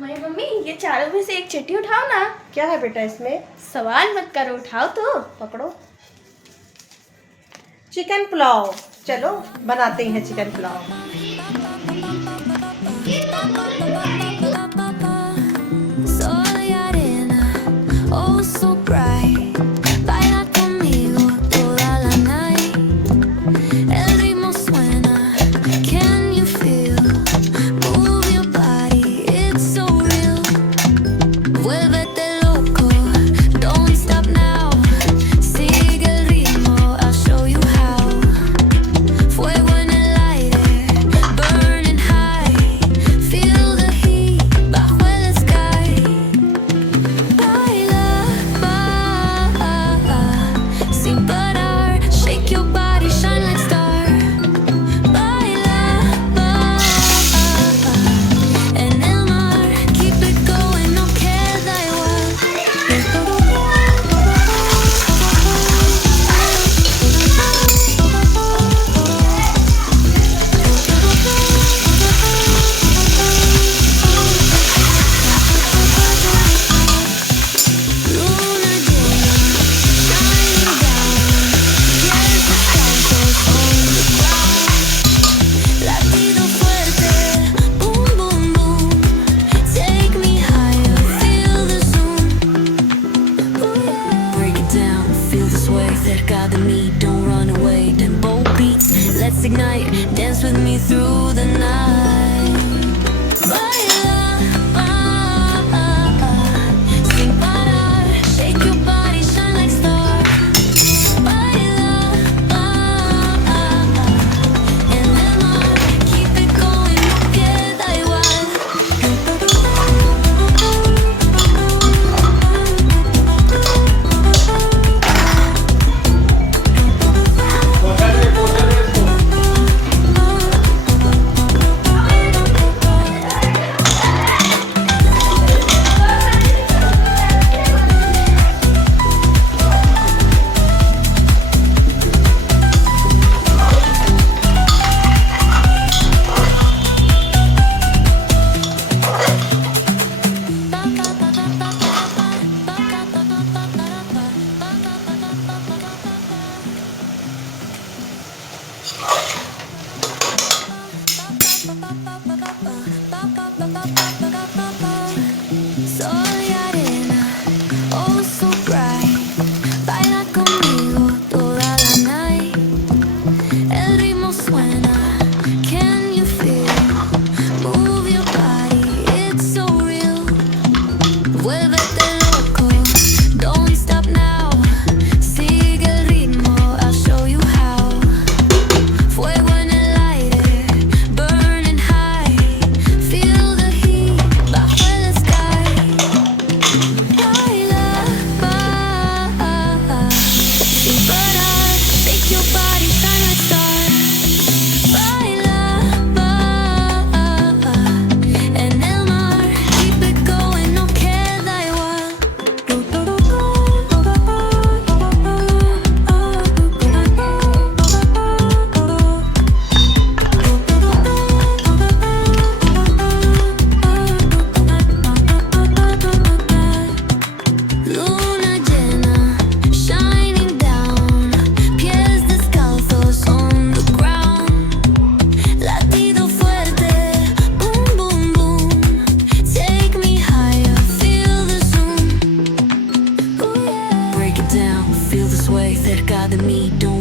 मेरी मम्मी ये चारों में से एक चिट्ठी उठाओ ना। क्या है बेटा इसमें? सवाल मत करो, उठाओ तो। पकड़ो। चिकन पुलाव, चलो बनाते हैं chicken pulao. Let's ignite, dance with me through the night. Sing para, shake your body, shine like star. And then keep it going, no queda igual. Cerca de mí, don't